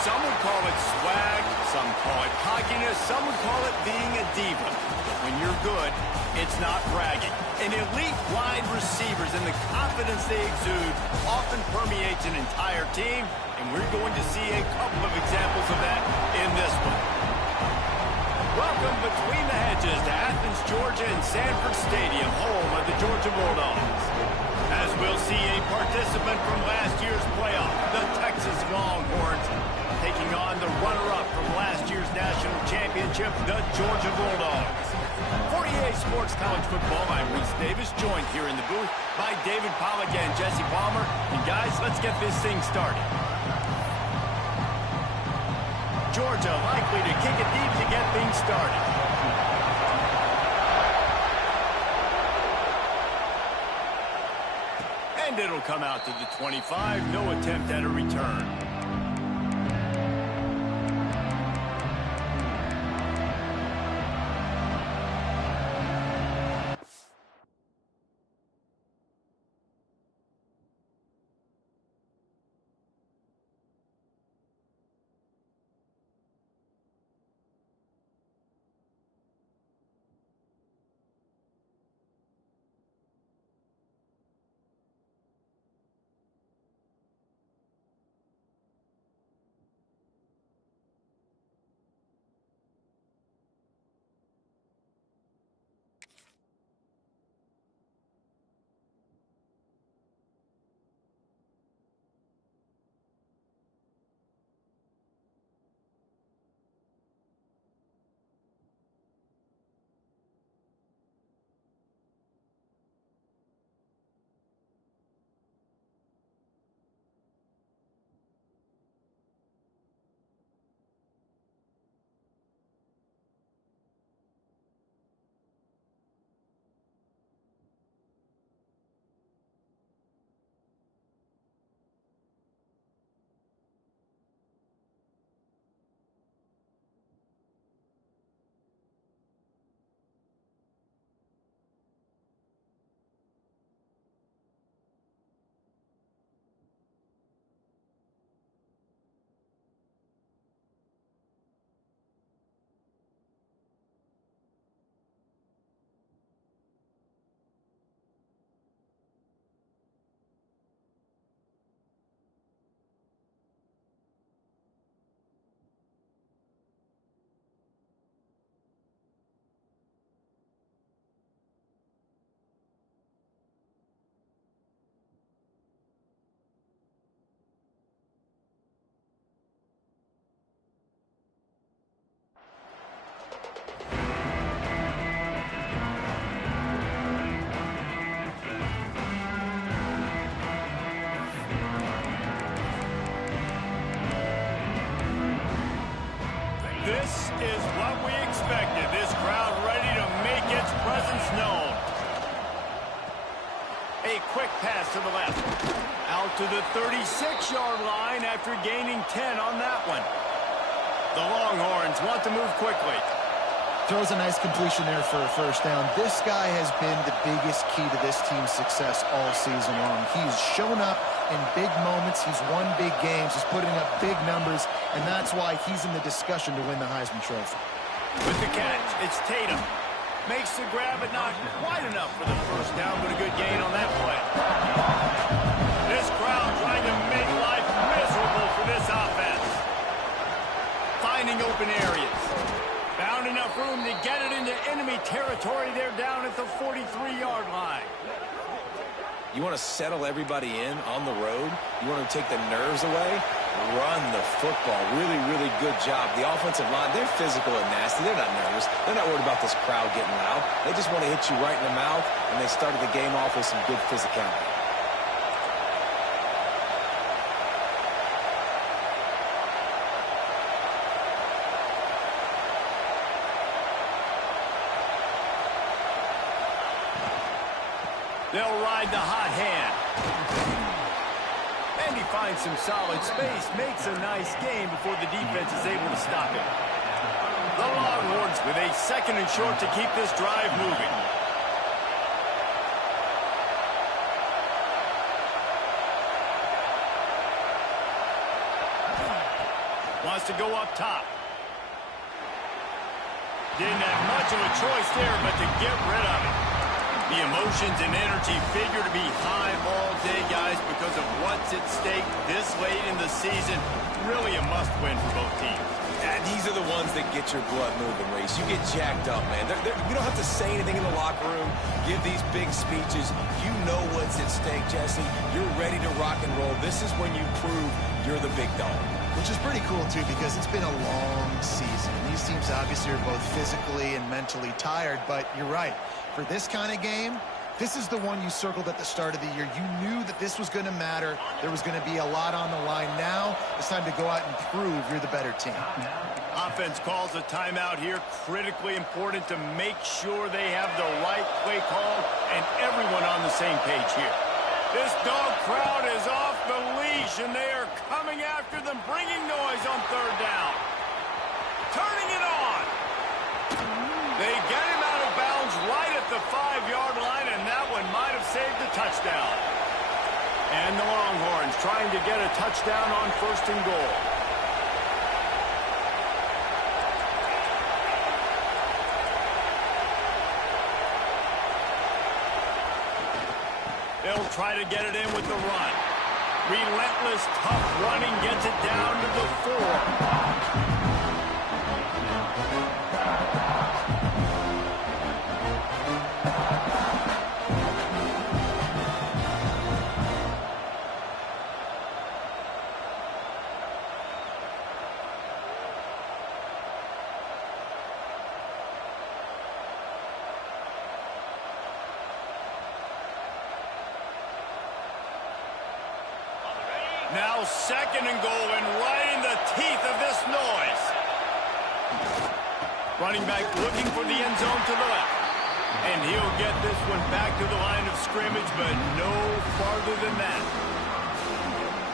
Some would call it swag, some call it cockiness, some would call it being a diva. But when you're good, it's not bragging. And elite wide receivers and the confidence they exude often permeates an entire team, and we're going to see a couple of examples of that in this one. Welcome between the hedges to Athens, Georgia and Sanford Stadium, home of the Georgia Bulldogs. As we'll see a participant from last year's playoff, the Texas Longhorns, taking on the runner-up from last year's national championship, the Georgia Bulldogs. For EA Sports College Football, I'm Reese Davis, joined here in the booth by David Pollack and Jesse Palmer. And guys, let's get this thing started. Georgia likely to kick it deep to get things started. And it'll come out to the 25, no attempt at a return. This is what we expected. This crowd ready to make its presence known. A quick pass to the left. Out to the 36-yard line after gaining 10 on that one. The Longhorns want to move quickly. Throws a nice completion there for a first down. This guy has been the biggest key to this team's success all season long. He's shown up in big moments. He's won big games. He's putting up big numbers, and that's why he's in the discussion to win the Heisman Trophy. With the catch, it's Tatum. Makes the grab, but not quite enough for the first down, but a good gain on that play. This crowd trying to make life miserable for this offense. Finding open areas. Found enough room to get it into enemy territory. They're down at the 43-yard line. You want to settle everybody in on the road? You want to take the nerves away? Run the football. Really, really good job. The offensive line, they're physical and nasty. They're not nervous. They're not worried about this crowd getting loud. They just want to hit you right in the mouth, and they started the game off with some good physicality. They'll ride the hot hand. And he finds some solid space, makes a nice gain before the defense is able to stop him. The Longhorns with a second and short to keep this drive moving. to go up top. Didn't have much of a choice there, but to get rid of it. The emotions and energy figure to be high all day, guys, because of what's at stake this late in the season. Really a must-win for both teams. And these are the ones that get your blood moving, Reese. You get jacked up, man. You don't have to say anything in the locker room, give these big speeches. You know what's at stake, Jesse. You're ready to rock and roll. This is when you prove you're the big dog. Which is pretty cool, too, because it's been a long season. These teams obviously are both physically and mentally tired, but you're right. For this kind of game, this is the one you circled at the start of the year. You knew that this was going to matter. There was going to be a lot on the line. Now it's time to go out and prove you're the better team. Offense calls a timeout here. Critically important to make sure they have the right play call and everyone on the same page here. This dog crowd is off the leash, and they are coming after them, bringing noise on third down. Turning it on. They get him out of bounds right at the 5-yard line, and that one might have saved the touchdown. And the Longhorns trying to get a touchdown on 1st and goal. They'll try to get it in with the run. Relentless, tough running gets it down to the 4. Now 2nd and goal, and right in the teeth of this noise. Running back looking for the end zone to the left. And he'll get this one back to the line of scrimmage, but no farther than that.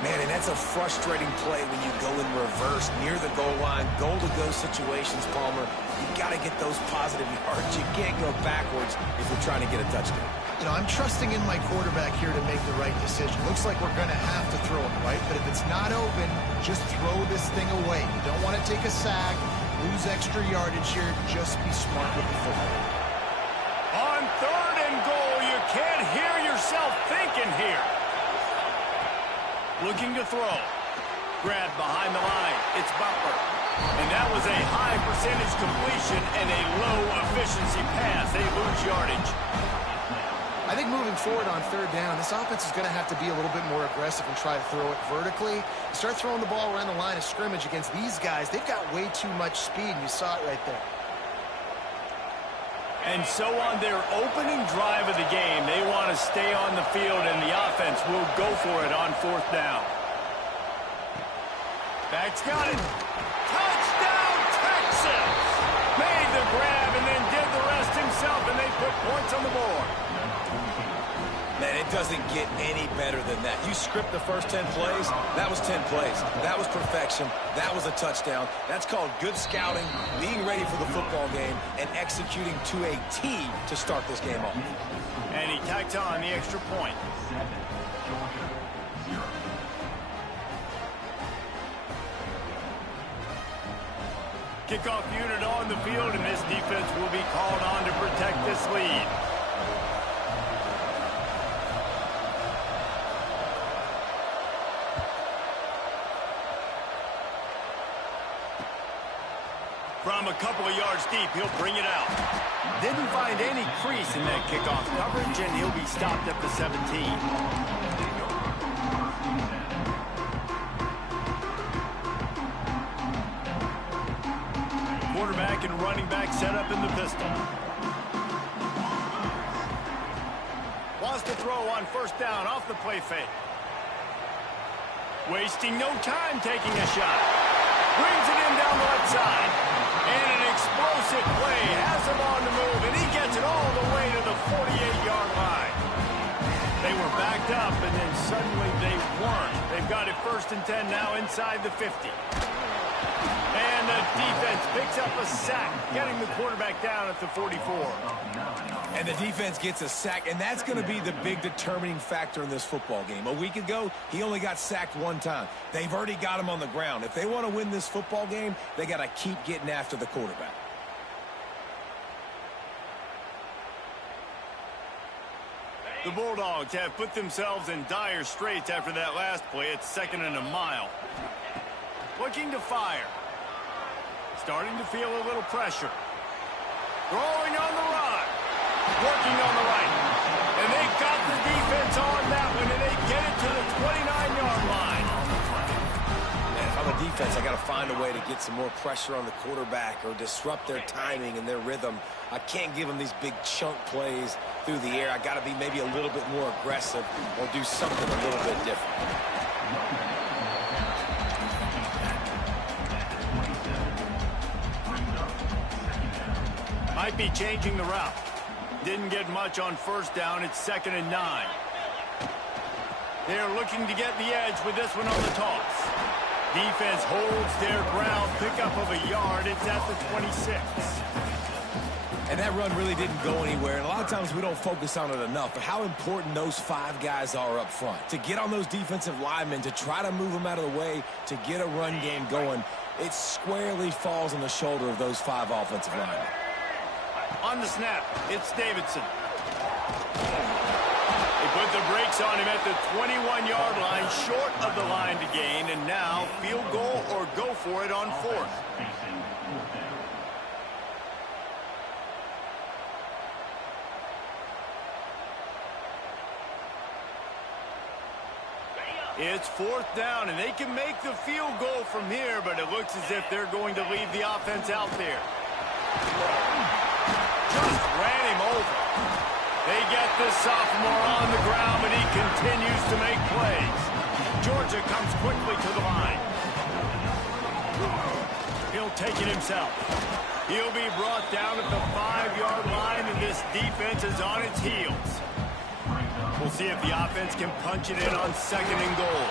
Man, and that's a frustrating play when you go in reverse near the goal line. Goal-to-go situations, Palmer. You got to get those positive yards. You can't go backwards if you're trying to get a touchdown. You know, I'm trusting in my quarterback here to make the right decision. Looks like we're going to have to throw it, right? But if it's not open, just throw this thing away. You don't want to take a sack, lose extra yardage here. Just be smart with the football. On 3rd and goal, you can't hear yourself thinking here. Looking to throw. Grabbed behind the line. It's Butler. And that was a high percentage completion and a low efficiency pass. They lose yardage. I think moving forward on 3rd down, this offense is going to have to be a little bit more aggressive and try to throw it vertically. Start throwing the ball around the line of scrimmage against these guys. They've got way too much speed, and you saw it right there. And so on their opening drive of the game, they want to stay on the field, and the offense will go for it on 4th down. Back's got it. Touchdown, Texas! Made the grab and then did the rest himself, and they put points on the board. Man, it doesn't get any better than that. You script the first 10 plays, that was 10 plays. That was perfection. That was a touchdown. That's called good scouting, being ready for the football game, and executing to a T to start this game off. And he tacked on the extra point. Kickoff unit on the field, and this defense will be called on to protect this lead. From a couple of yards deep, he'll bring it out. Didn't find any crease in that kickoff coverage, and he'll be stopped at the 17. Quarterback and running back set up in the pistol. Wants to throw on 1st down off the play fake. Wasting no time taking a shot. Brings it in down the left side. And an explosive play has him on the move, and he gets it all the way to the 48-yard line. They were backed up, and then suddenly they weren't. They've got it 1st and 10 now inside the 50. And the defense picks up a sack, getting the quarterback down at the 44. And the defense gets a sack, and that's going to be the big determining factor in this football game. A week ago, he only got sacked one time. They've already got him on the ground. If they want to win this football game, they got to keep getting after the quarterback. The Bulldogs have put themselves in dire straits after that last play. It's 2nd and a mile. Looking to fire. Starting to feel a little pressure. Throwing on the run. Working on the right. And they got the defense on that one, and they get it to the 29-yard line. And if I'm a defense, I got to find a way to get some more pressure on the quarterback or disrupt their timing and their rhythm. I can't give them these big chunk plays through the air. I got to be maybe a little bit more aggressive or do something a little bit different. Might be changing the route. Didn't get much on 1st down. It's 2nd and 9. They're looking to get the edge with this one on the toss. Defense holds their ground. Pickup of a yard. It's at the 26. And that run really didn't go anywhere. And a lot of times we don't focus on it enough. But how important those 5 guys are up front. To get on those defensive linemen, to try to move them out of the way, to get a run game going, it squarely falls on the shoulder of those 5 offensive linemen. On the snap, it's Davidson. They put the brakes on him at the 21-yard line, short of the line to gain, and now field goal or go for it on 4th. It's 4th down, and they can make the field goal from here, but it looks as if they're going to leave the offense out there. Just ran him over. They get the sophomore on the ground, but he continues to make plays. Georgia comes quickly to the line. He'll take it himself. He'll be brought down at the 5-yard line, and this defense is on its heels. We'll see if the offense can punch it in on 2nd and goal.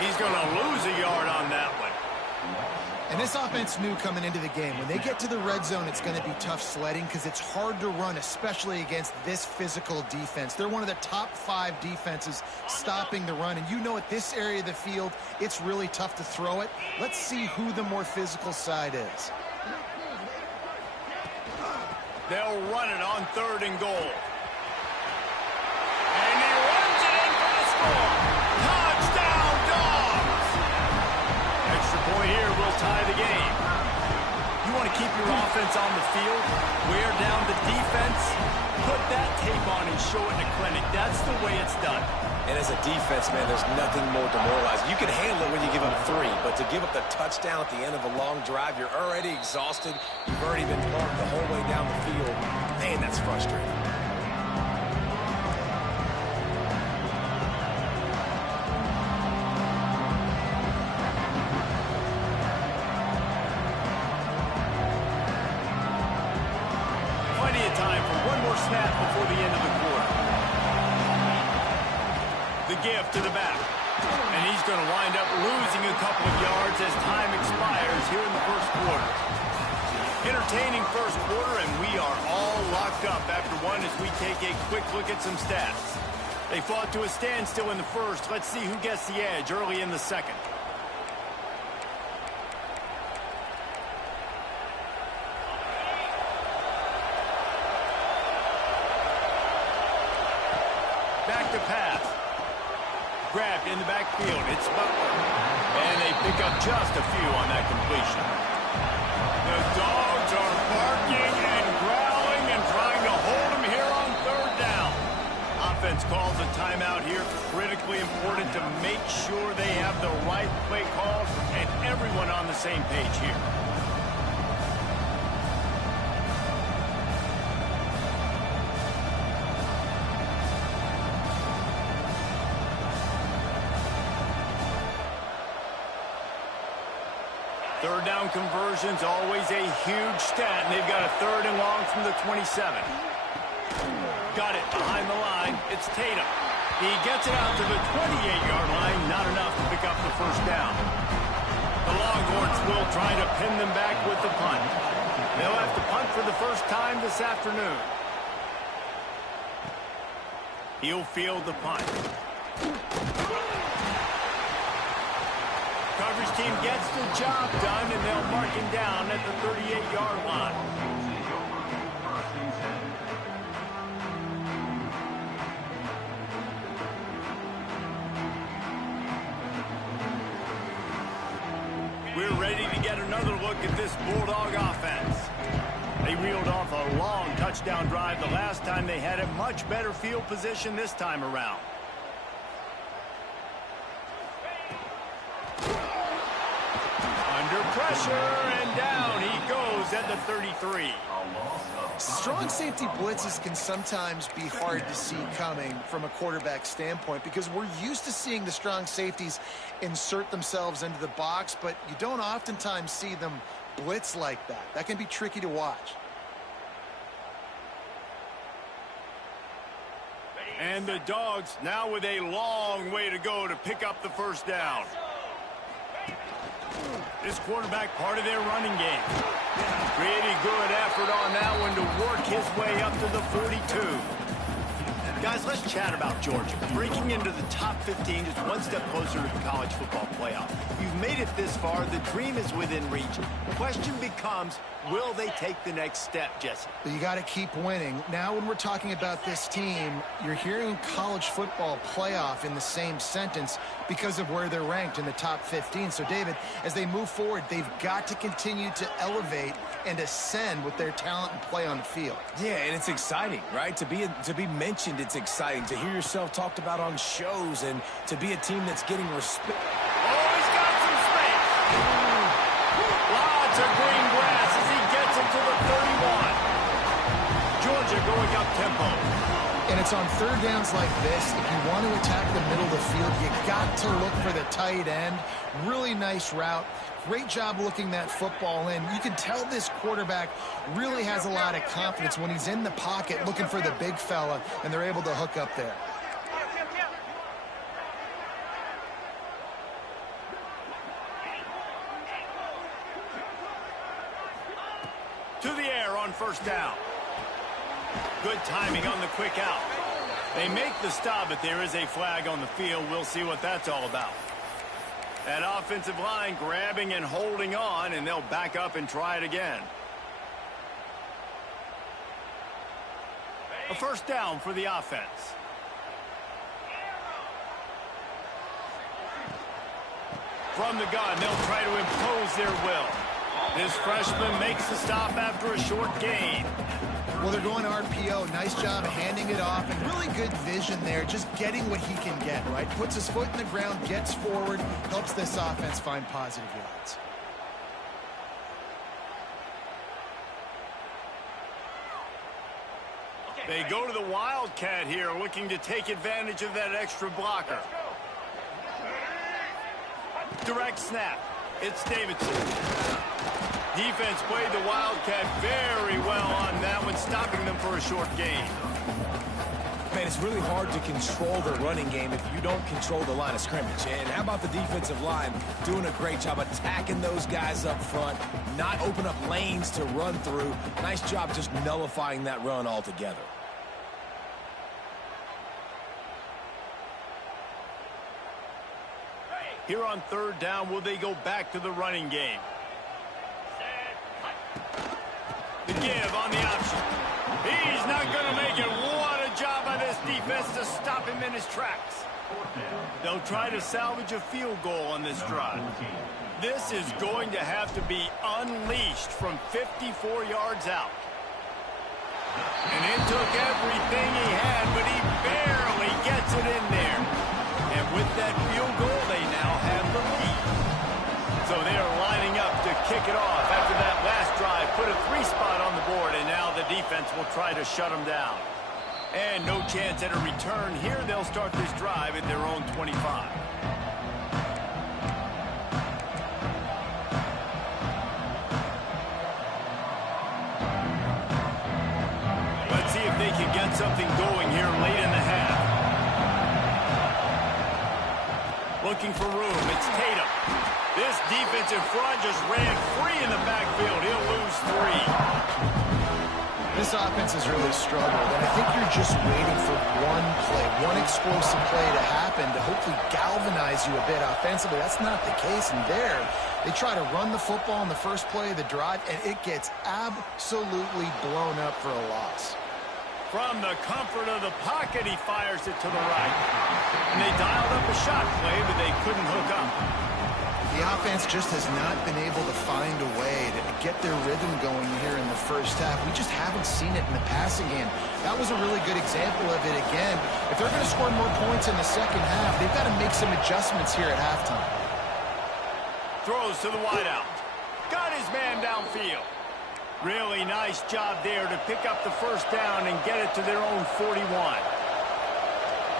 He's going to lose a yard on that one. And this offense knew coming into the game, when they get to the red zone, it's going to be tough sledding because it's hard to run, especially against this physical defense. They're one of the top 5 defenses stopping the run. And you know at this area of the field, it's really tough to throw it. Let's see who the more physical side is. They'll run it on 3rd and goal. And he runs it in for the score. Touchdown, Dogs! Extra point here will tie the game. You want to keep your offense on the field, wear down the defense, put that tape on and show it in a clinic. That's the way it's done. And as a defense, man, there's nothing more demoralizing. You can handle it when you give up 3, but to give up the touchdown at the end of a long drive, you're already exhausted. You've already been marked the whole way down the field. Man, that's frustrating. Plenty of time for one more snap before the end of the quarter. The give to the back. And he's going to wind up losing a couple of yards as time expires here in the first quarter. Entertaining first quarter, and we are all locked up after one as we take a quick look at some stats. They fought to a standstill in the first. Let's see who gets the edge early in the second. Back to pass. Grabbed in the backfield. It's Butler. And they pick up just a few on that completion. The Dogs are barking and growling and trying to hold them here on 3rd down. Offense calls a timeout here. Critically important to make sure they have the right play call and everyone on the same page here. Third down conversions, always a huge stat, and they've got a 3rd and long from the 27. Got it behind the line. It's Tatum. He gets it out to the 28-yard line. Not enough to pick up the first down. The Longhorns will try to pin them back with the punt. They'll have to punt for the first time this afternoon. He'll field the punt. Coverage team gets the job done, and they'll mark him down at the 38-yard line. We're ready to get another look at this Bulldog offense. They reeled off a long touchdown drive the last time they had a much better field position this time around. Under pressure, and down he goes at the 33. Strong safety blitzes can sometimes be hard to see coming from a quarterback standpoint because we're used to seeing the strong safeties insert themselves into the box, but you don't oftentimes see them blitz like that. That can be tricky to watch. And the Dogs now with a long way to go to pick up the first down. This quarterback part of their running game. Pretty good effort on that one to work his way up to the 42. Guys, let's chat about Georgia. Breaking into the top 15 is one step closer to the college football playoff. You've made it this far. The dream is within reach. The question becomes, will they take the next step, Jesse? You got to keep winning. Now when we're talking about this team, you're hearing college football playoff in the same sentence because of where they're ranked in the top 15. So, David, as they move forward, they've got to continue to elevate and ascend with their talent and play on the field. Yeah, and it's exciting, right? To be mentioned, it's exciting. To hear yourself talked about on shows and to be a team that's getting respect. Oh, he's got some space. Lots of green grass as he gets into the 31. Georgia going up tempo. And it's on third downs like this. If you want to attack the middle of the field, you got to look for the tight end. Really nice route. Great job looking that football in. You can tell this quarterback really has a lot of confidence when he's in the pocket looking for the big fella, and they're able to hook up there. To the air on first down. Good timing on the quick out. They make the stop, but there is a flag on the field. We'll see what that's all about. That offensive line grabbing and holding on, and they'll back up and try it again. A first down for the offense. From the gun, they'll try to impose their will. This freshman makes the stop after a short gain. Well, they're going RPO. Nice job handing it off, and really good vision there, just getting what he can get, right? Puts his foot in the ground, gets forward, helps this offense find positive yards. They go to the Wildcat here, looking to take advantage of that extra blocker. Direct snap. It's Davidson. Defense played the Wildcat very well on that one, stopping them for a short gain. Man, it's really hard to control the running game if you don't control the line of scrimmage. And how about the defensive line doing a great job attacking those guys up front, not open up lanes to run through. Nice job just nullifying that run altogether. Here on third down, will they go back to the running game? The give on the option. He's not going to make it. What a job by this defense to stop him in his tracks. They'll try to salvage a field goal on this drive. This is going to have to be unleashed from 54 yards out. And it took everything he had, but he barely gets it in there. And with that field goal, they now have the lead. So they are lining up to kick it off after that last drive. Put a 3-spot on the board, and now the defense will try to shut them down. And no chance at a return here. They'll start this drive at their own 25. Let's see if they can get something going here late in the half. Looking for room. It's Tatum. This defensive front just ran free in the backfield. He'll lose 3. This offense has really struggled, and I think you're just waiting for one play, one explosive play to happen to hopefully galvanize you a bit offensively. That's not the case, and there, they try to run the football in the first play of the drive, and it gets absolutely blown up for a loss. From the comfort of the pocket, he fires it to the right. And they dialed up a shot play, but they couldn't hook up. The offense just has not been able to find a way to get their rhythm going here in the first half. We just haven't seen it in the passing game. That was a really good example of it again. If they're going to score more points in the second half, they've got to make some adjustments here at halftime. Throws to the wideout. Got his man downfield. Really nice job there to pick up the first down and get it to their own 41.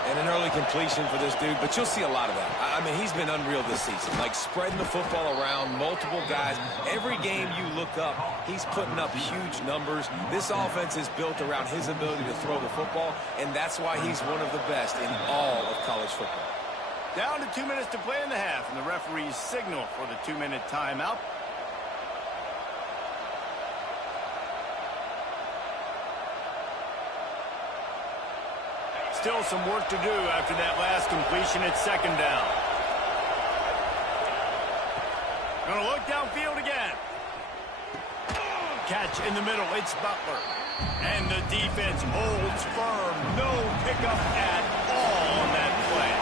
And an early completion for this dude, but you'll see a lot of that. I mean, he's been unreal this season, like spreading the football around, multiple guys. Every game you look up, he's putting up huge numbers. This offense is built around his ability to throw the football, and that's why he's one of the best in all of college football. Down to 2 minutes to play in the half, and the referees signal for the 2-minute timeout. Still some work to do after that last completion at second down. Gonna look downfield again. Catch in the middle, it's Butler. And the defense holds firm. No pickup at all on that play.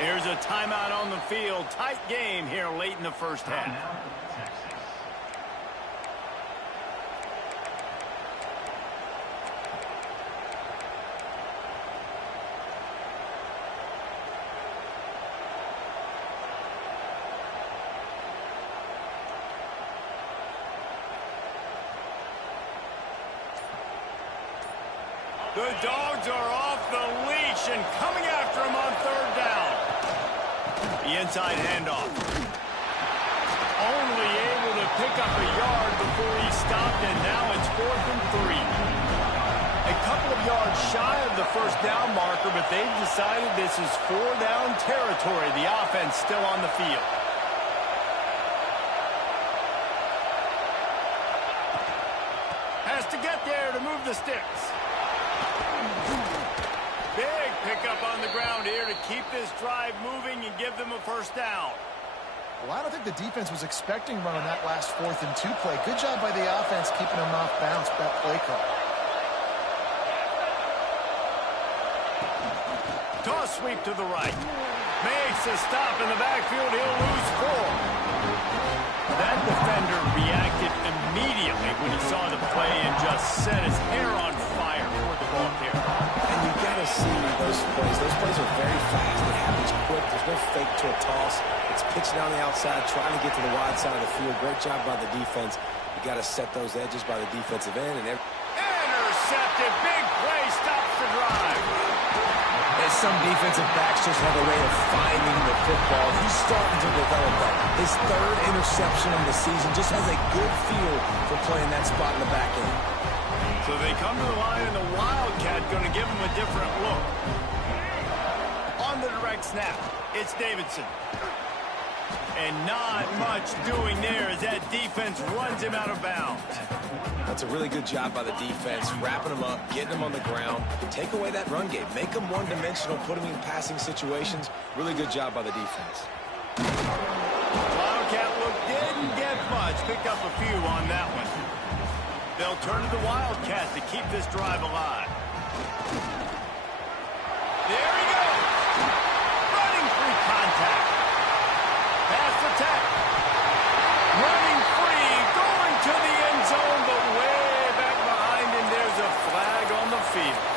Here's a timeout on the field. Tight game here late in the first half. The Dogs are off the leash and coming after him on third down. The inside handoff. Only able to pick up a yard before he stopped, and now it's 4th and 3. A couple of yards shy of the first down marker, but they've decided this is 4-down territory. The offense still on the field. Has to get there to move the sticks. Big pickup on the ground here to keep this drive moving and give them a first down. Well, I don't think the defense was expecting running that last 4th and 2 play. Good job by the offense keeping them off bounce, that play call. Toss sweep to the right. Makes a stop in the backfield. He'll lose 4. That defender reacted immediately when he saw the play and just set his hair on fire toward the ball here. And you got to see those plays. Those plays are very fast. It happens quick. There's no fake to a toss. It's pitching on the outside, trying to get to the wide side of the field. Great job by the defense. You got to set those edges by the defensive end. And intercepted. Big play stops the drive. And some defensive backs just have a way of finding the football. He's starting to develop that. His 3rd interception of the season just has a good feel for playing that spot in the back end. So they come to the line, and the Wildcat going to give him a different look. On the direct snap, it's Davidson. And not much doing there as that defense runs him out of bounds. That's a really good job by the defense, wrapping him up, getting him on the ground. Take away that run game. Make him one-dimensional, put him in passing situations. Really good job by the defense. Wildcat look didn't get much. Picked up a few on that one. They'll turn to the Wildcat to keep this drive alive. There he goes. Running free contact. Pass attack. Running free. Going to the end zone, but way back behind him. There's a flag on the field.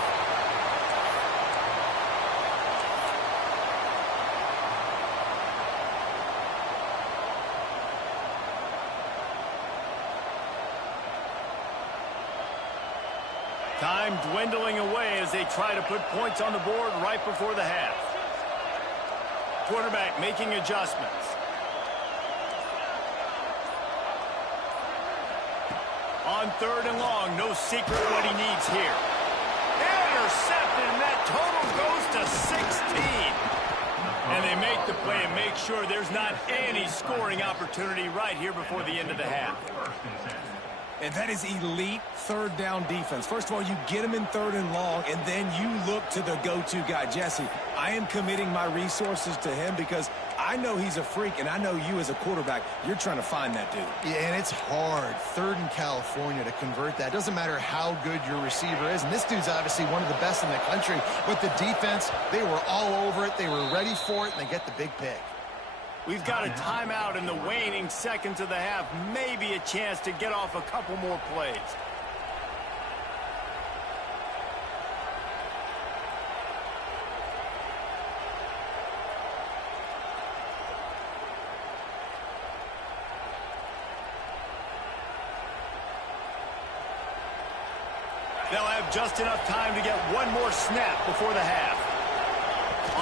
Time dwindling away as they try to put points on the board right before the half. Quarterback making adjustments. On 3rd and long, no secret what he needs here. Intercepted, and that total goes to 16. And they make the play and make sure there's not any scoring opportunity right here before the end of the half. And that is elite 3rd down defense. First of all, you get him in 3rd and long, and then you look to the go-to guy, Jesse. I am committing my resources to him because I know he's a freak, and I know you as a quarterback, you're trying to find that dude. Yeah, and it's hard, 3rd in California, to convert that. Doesn't matter how good your receiver is, and this dude's obviously one of the best in the country. But the defense, they were all over it, they were ready for it, and they get the big pick. We've got a timeout in the waning seconds of the half. Maybe a chance to get off a couple more plays. They'll have just enough time to get one more snap before the half.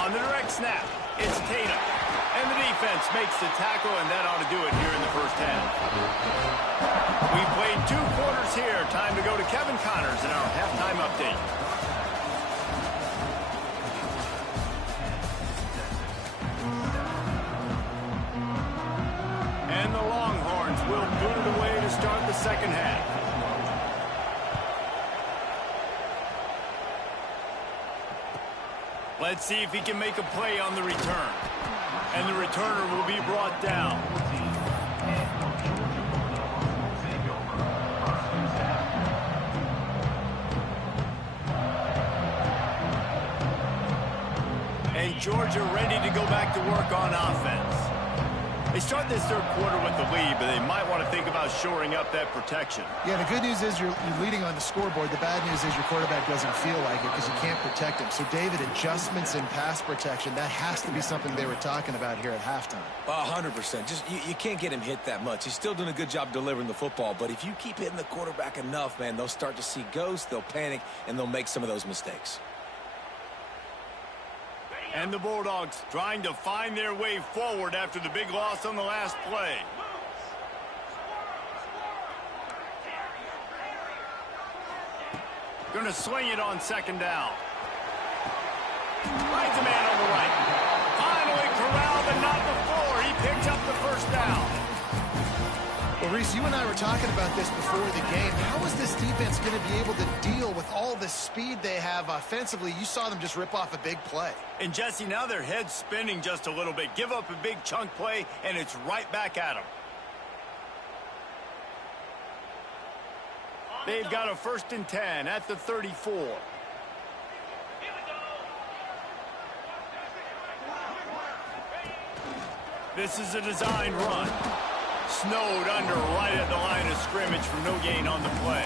On the direct snap, it's Tatum. And the defense makes the tackle, and that ought to do it here in the first half. We played 2 quarters here. Time to go to Kevin Connors in our halftime update. And the Longhorns will boot it away to start the second half. Let's see if he can make a play on the return. And the returner will be brought down. And Georgia ready to go back to work on offense. They start this 3rd quarter with the lead, but they might want to think about shoring up that protection. Yeah, the good news is you're leading on the scoreboard. The bad news is your quarterback doesn't feel like it because you can't protect him. So, David, adjustments in pass protection, that has to be something they were talking about here at halftime. 100%. Just you can't get him hit that much. He's still doing a good job delivering the football, but if you keep hitting the quarterback enough, man, they'll start to see ghosts, they'll panic, and they'll make some of those mistakes. And the Bulldogs trying to find their way forward after the big loss on the last play. Going to sling it on 2nd down. Finds a man on the right. Finally corralled, but not before. He picked up the 1st down. Well, Reese, you and I were talking about this before the game. How is this defense going to be able to deal with all the speed they have offensively? You saw them just rip off a big play. And, Jesse, now their head's spinning just a little bit. Give up a big chunk play, and it's right back at them. They've got a 1st and 10 at the 34. This is a design run. Snowed under right at the line of scrimmage for no gain on the play.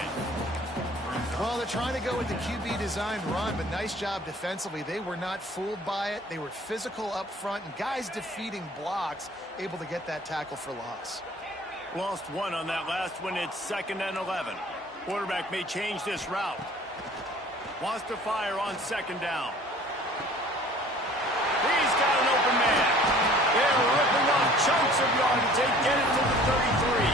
Well, they're trying to go with the QB design run, but nice job defensively. They were not fooled by it. They were physical up front, and guys defeating blocks, able to get that tackle for loss. Lost 1 on that last one. It's 2nd and 11. Quarterback may change this route. Wants to fire on 2nd down. He's got an open man. They're ripping off chunks of yardage. They get it to the 33.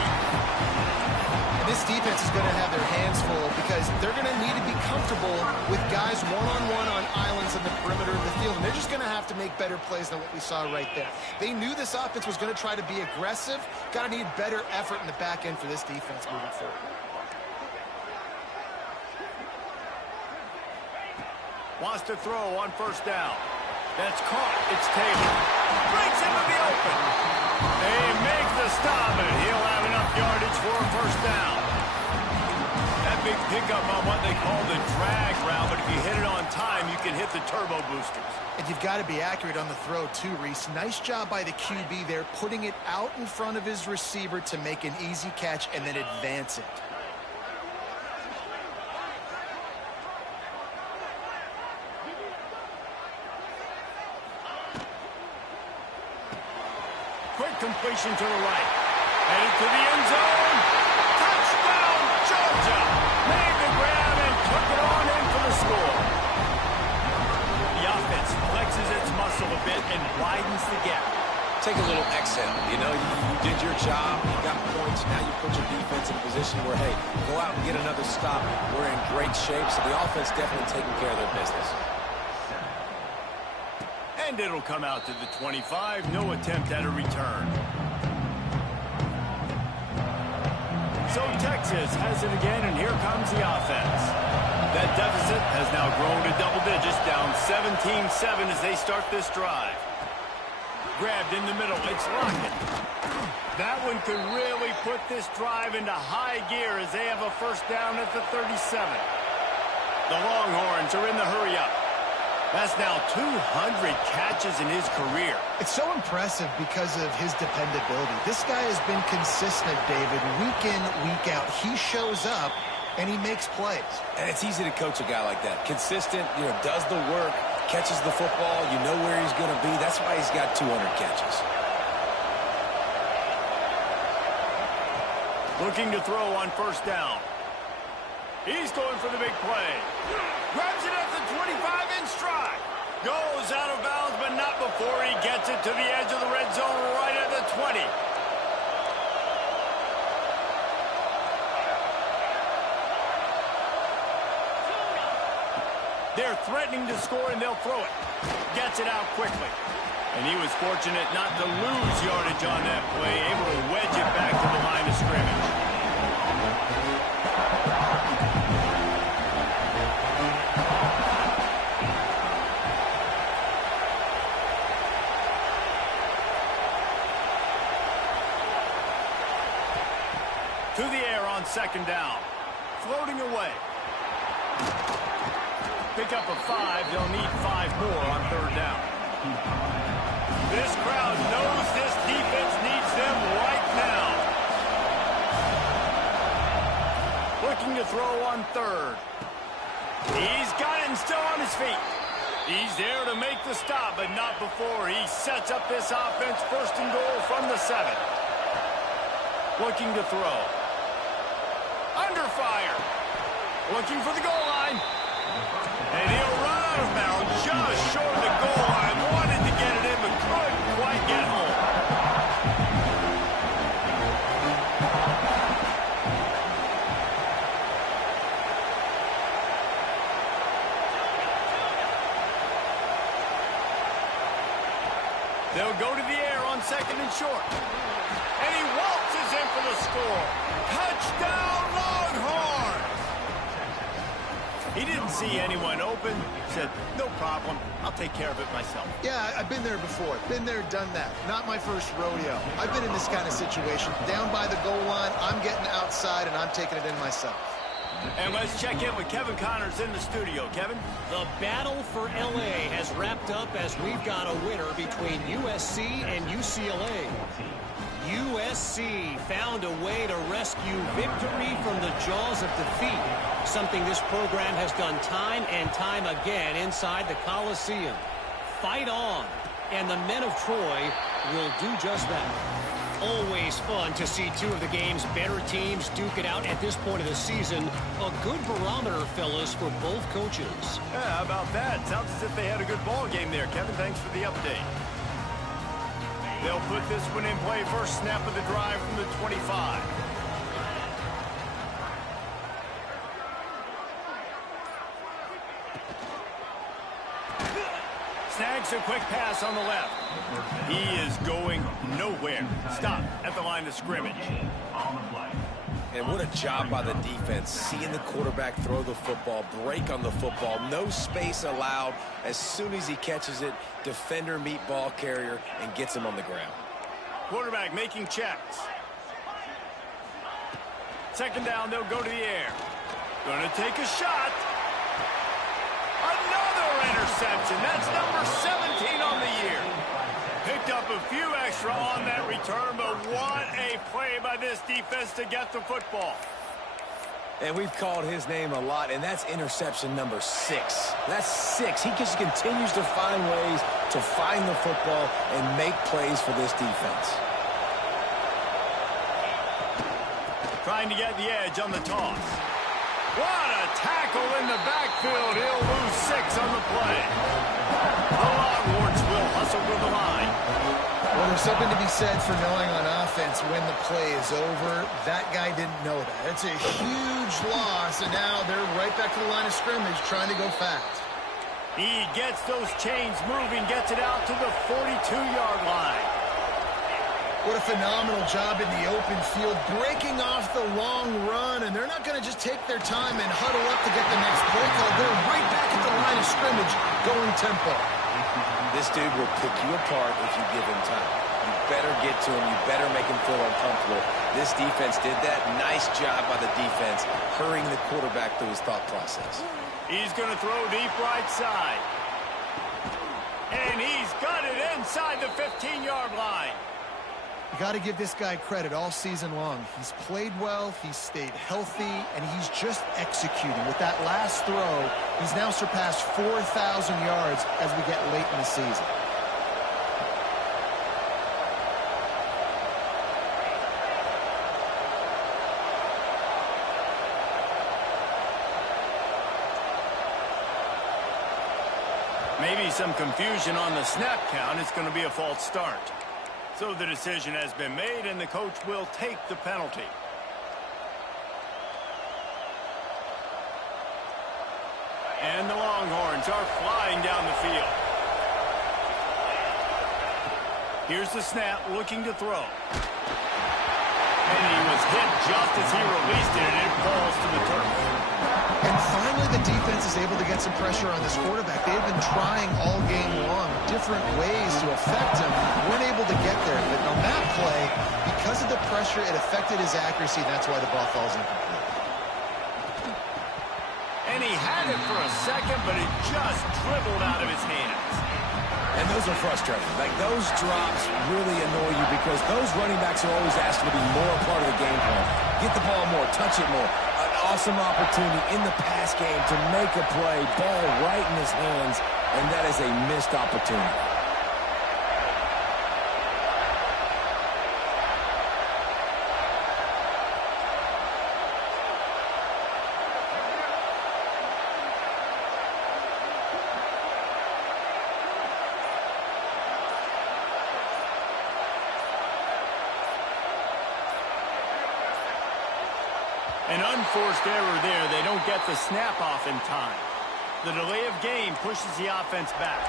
And this defense is going to have their hands full because they're going to need to be comfortable with guys one-on-one on islands in the perimeter of the field. And they're just going to have to make better plays than what we saw right there. They knew this offense was going to try to be aggressive. Got to need better effort in the back end for this defense moving forward. Wants to throw on 1st down. That's caught. It's Taylor. Breaks into the open. They make the stop, and he'll have enough yardage for a 1st down. That big pickup on what they call the drag route, but if you hit it on time, you can hit the turbo boosters. And you've got to be accurate on the throw, too, Reese. Nice job by the QB there, putting it out in front of his receiver to make an easy catch and then advance it. Quick completion to the right. Headed to the end zone. Touchdown, Georgia. Made the grab and took it on in for the score. The offense flexes its muscle a bit and widens the gap. take a little exhale. You know, you did your job. You got points. Now you put your defense in a position where, hey, go out and get another stop. We're in great shape, so the offense definitely taking care of their business. And it'll come out to the 25. No attempt at a return. So Texas has it again, and here comes the offense. That deficit has now grown to double digits, down 17-7 as they start this drive. Grabbed in the middle, it's Lockett. That one could really put this drive into high gear as they have a first down at the 37. The Longhorns are in the hurry-up. That's now 200 catches in his career. It's so impressive because of his dependability. This guy has been consistent, David, week in, week out. He shows up, and he makes plays. And it's easy to coach a guy like that. Consistent, you know, does the work, catches the football, you know where he's going to be. That's why he's got 200 catches. Looking to throw on first down. He's going for the big play. Grabs it at the 25 in stride. Goes out of bounds, but not before he gets it to the edge of the red zone right at the 20. They're threatening to score, and they'll throw it. Gets it out quickly. And he was fortunate not to lose yardage on that play, able to wedge it back to the line of scrimmage. To the air on second down. Floating away. Pick up a 5. They'll need 5 more on third down. This crowd knows this defense needs them right now. Looking to throw on third. He's got it and still on his feet. He's there to make the stop, but not before he sets up this offense first and goal from the 7. Looking to throw. Under fire. Looking for the goal line. And he'll run out of bounds just short of the goal line. Wanted to get it in, but couldn't quite get home. They'll go to the air on second and short. And he waltzes in for the score. Touchdown, Longhorns! He didn't see anyone open. Said, no problem. I'll take care of it myself. Yeah, I've been there before. Been there, done that. Not my first rodeo. I've been in this kind of situation. Down by the goal line, I'm getting outside, and I'm taking it in myself. And let's check in with Kevin Connors in the studio. Kevin? The battle for L.A. has wrapped up as we've got a winner between USC and UCLA. USC found a way to rescue victory from the jaws of defeat, something this program has done time and time again inside the Coliseum. Fight on, and the men of Troy will do just that. Always fun to see two of the game's better teams duke it out at this point of the season. A good barometer, fellas, for both coaches. Yeah, how about that? Sounds as if they had a good ball game there. Kevin, thanks for the update. They'll put this one in play first snap of the drive from the 25. Snags a quick pass on the left. He is going nowhere. Stop at the line of scrimmage. And what a job by the defense, seeing the quarterback throw the football, break on the football, no space allowed. As soon as he catches it, defender meet ball carrier and gets him on the ground. Quarterback making checks. Second down, they'll go to the air. Gonna take a shot. Another interception. That's number 17 on the year. Picked up a few extra on that return, but what a play by this defense to get the football. And we've called his name a lot, and that's interception number 6. That's 6. He just continues to find ways to find the football and make plays for this defense. Trying to get the edge on the toss. What a tackle in the backfield. He'll lose 6 on the play. The Longhorns will hustle to the line. Well, there's something to be said for knowing on offense when the play is over. That guy didn't know that. It's a huge loss, and now they're right back to the line of scrimmage trying to go fast. He gets those chains moving, gets it out to the 42-yard line. What a phenomenal job in the open field, breaking off the long run, and they're not going to just take their time and huddle up to get the next play call. They're right back at the line of scrimmage going tempo. This dude will pick you apart if you give him time. You better get to him. You better make him feel uncomfortable. This defense did that. Nice job by the defense, hurrying the quarterback through his thought process. He's going to throw deep right side. And he's got it inside the 15-yard line. You got to give this guy credit all season long. He's played well, he's stayed healthy, and he's just executing. With that last throw, he's now surpassed 4,000 yards as we get late in the season. Maybe some confusion on the snap count. It's going to be a false start. So the decision has been made, and the coach will take the penalty. And the Longhorns are flying down the field. Here's the snap, looking to throw. And he was hit just as he released it, and it falls to the turf. And finally, the defense is able to get some pressure on this quarterback. They've been trying all game long different ways to affect him. Weren't able to get there. But on that play, because of the pressure, it affected his accuracy, and that's why the ball falls incomplete. And he had it for a second, but it just dribbled out of his hands. And those are frustrating. Like, those drops really annoy you because those running backs are always asked to be more a part of the game plan. Get the ball more, touch it more. An awesome opportunity in the pass game to make a play, ball right in his hands, and that is a missed opportunity. An unforced error there. They don't get the snap off in time. The delay of game pushes the offense back.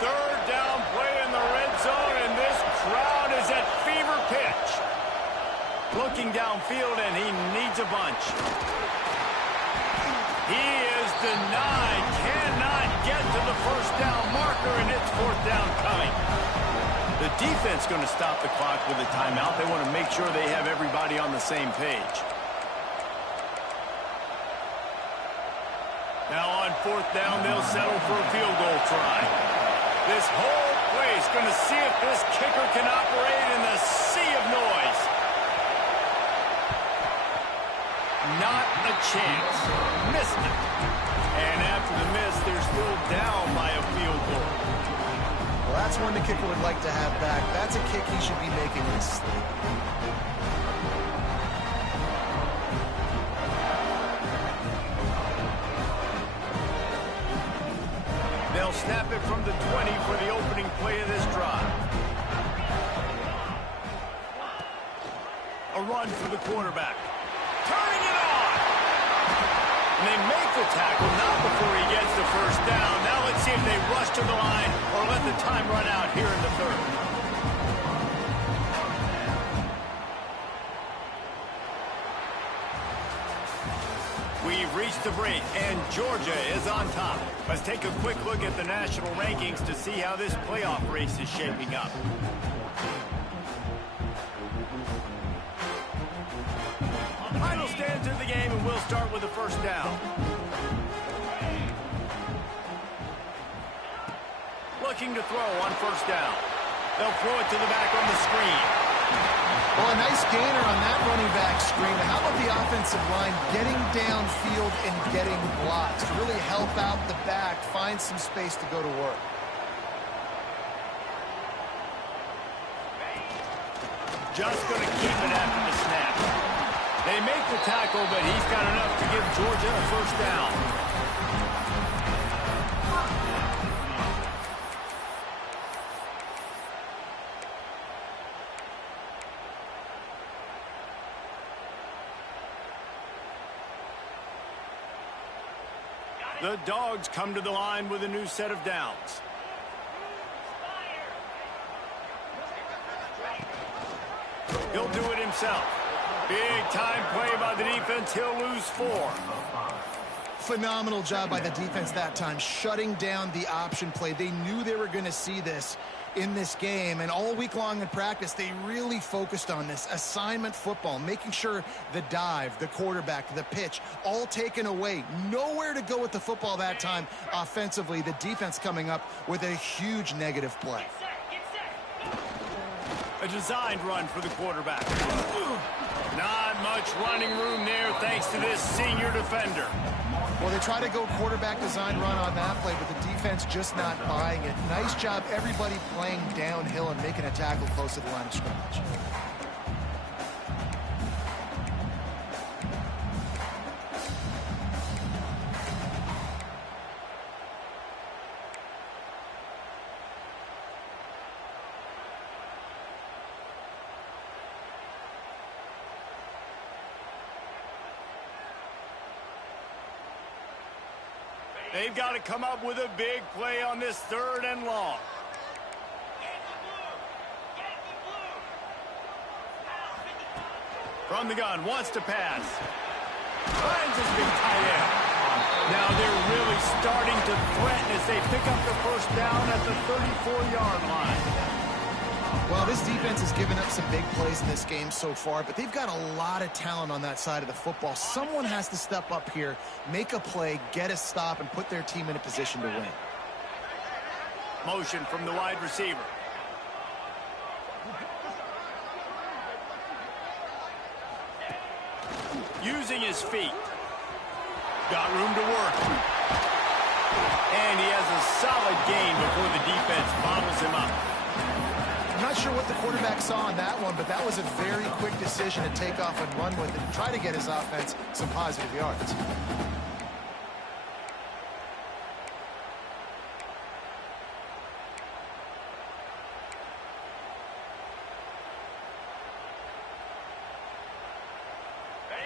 Third down play in the red zone, and this crowd is at fever pitch. Looking downfield, and he needs a bunch. He is denied. Cannot get to the first down marker, and it's fourth down coming. The defense going to stop the clock with a timeout. They want to make sure they have everybody on the same page. Now on fourth down, they'll settle for a field goal try. This whole place going to see if this kicker can operate in the sea of noise. Not a chance. Missed it. And after the miss, they're still down by a field goal. Well, that's one the kicker would like to have back. That's a kick he should be making in his sleep. They'll snap it from the 20 for the opening play of this drive. A run for the quarterback. Turning it on. And they make the tackle, not before he gets the first down. Now let's see if they rush to the line or let the time run out here in the third. We've reached the break, and Georgia is on top. Let's take a quick look at the national rankings to see how this playoff race is shaping up. Final stands in the game, and we'll start with the first down. Looking to throw on first down. They'll throw it to the back on the screen. Well, a nice gainer on that running back screen. How about the offensive line getting downfield and getting blocks to really help out the back, find some space to go to work? just going to keep it after the snap. They make the tackle, but he's got enough to give Georgia a first down. The Dogs come to the line with a new set of downs. He'll do it himself. Big time play by the defense. He'll lose 4. Phenomenal job by the defense that time, shutting down the option play. They knew they were going to see this in this game, and all week long in practice, they really focused on this assignment football, making sure the dive, the quarterback, the pitch, all taken away. Nowhere to go with the football that time offensively. The defense coming up with a huge negative play. A designed run for the quarterback. Not much running room there thanks to this senior defender. Well, they try to go quarterback design run on that play, but the defense just not buying it. Nice job, everybody playing downhill and making a tackle close to the line of scrimmage. They've got to come up with a big play on this 3rd and long. From the gun, wants to pass. Finds his big tight end. Now they're really starting to threaten as they pick up the first down at the 34-yard line. Well, this defense has given up some big plays in this game so far, but they've got a lot of talent on that side of the football. Someone has to step up here, make a play, get a stop, and put their team in a position to win. Motion from the wide receiver. Using his feet. Got room to work. And he has a solid gain before the defense bottles him up. I'm not sure what the quarterback saw on that one, but that was a very quick decision to take off and run with it and try to get his offense some positive yards.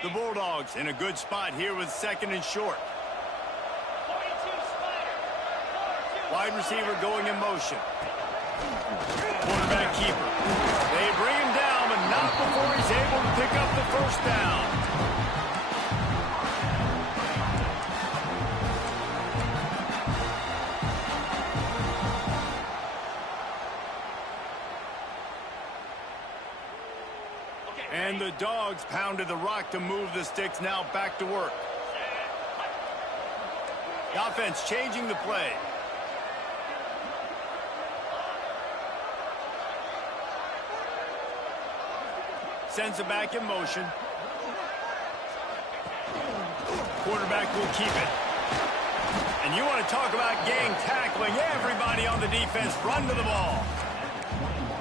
The Bulldogs in a good spot here with 2nd and short. Wide receiver going in motion. Quarterback keeper. They bring him down, but not before he's able to pick up the first down. And the Dogs pounded the rock to move the sticks, now back to work. The offense changing the play. Sends it back in motion. Quarterback will keep it. And you want to talk about gang tackling. Everybody on the defense run to the ball.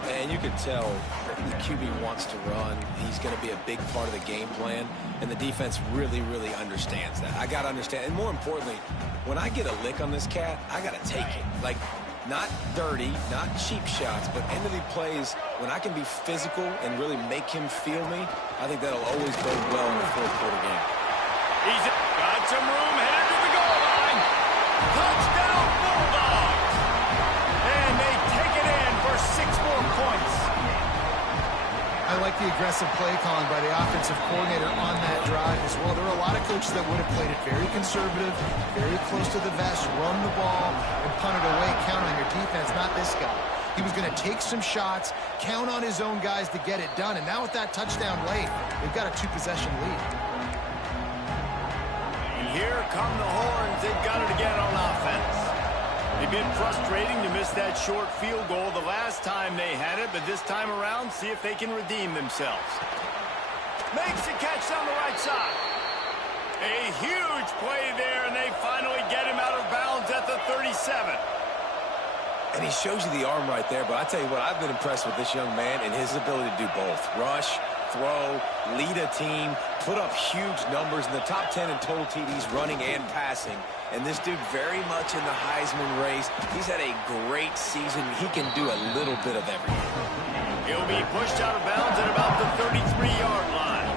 And you can tell the QB wants to run. He's going to be a big part of the game plan. And the defense really, really understands that. I got to understand. And more importantly, when I get a lick on this cat, I got to take it. Like, not dirty, not cheap shots, but end of the plays, when I can be physical and really make him feel me, I think that'll always bode well in the 4th quarter game. He's got some room, headed to the goal line. Touchdown, Bulldogs! And they take it in for 6 more points. I like the aggressive play calling by the offensive coordinator on that drive as well. There are a lot of coaches that would have played it very conservative, very close to the vest, run the ball, and punt it away, count on your defense, not this guy. He was going to take some shots, count on his own guys to get it done, and now with that touchdown late, they've got a 2-possession lead. And here come the horns. They've got it again on offense. They've been frustrating to miss that short field goal the last time they had it, but this time around, see if they can redeem themselves. Makes a catch down the right side. A huge play there, and they finally get him out of bounds at the 37. And he shows you the arm right there, but I tell you what, I've been impressed with this young man and his ability to do both. Rush, throw, lead a team, put up huge numbers in the top 10 in total TDs running and passing. And this dude very much in the Heisman race. He's had a great season. He can do a little bit of everything. He'll be pushed out of bounds at about the 33-yard line.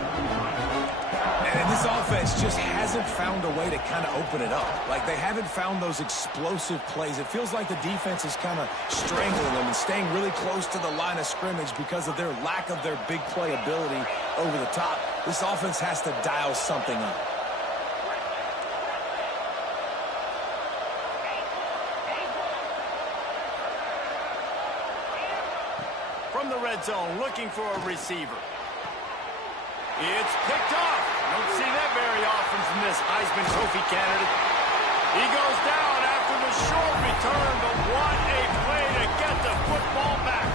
And this offense just hasn't found a way to kind of open it up. Like, they haven't found those explosive plays. It feels like the defense is kind of strangling them and staying really close to the line of scrimmage because of their lack of their big play ability over the top. This offense has to dial something up. From the red zone, looking for a receiver. It's picked off. Don't see that very often from this Heisman Trophy candidate. He goes down after the short return, but what a play to get the football back.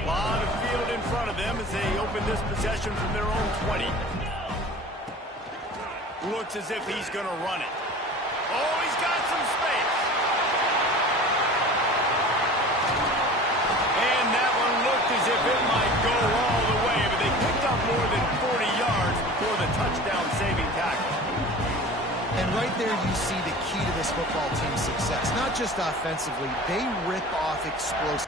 A lot of field in front of them as they open this possession from their own 20. Looks as if he's going to run it. Oh, he's got some space. And that one looked as if it might go all the way, but they picked up more than 40 yards before the touchdown-saving tackle. And right there you see the key to this football team's success. Not just offensively, they rip off explosive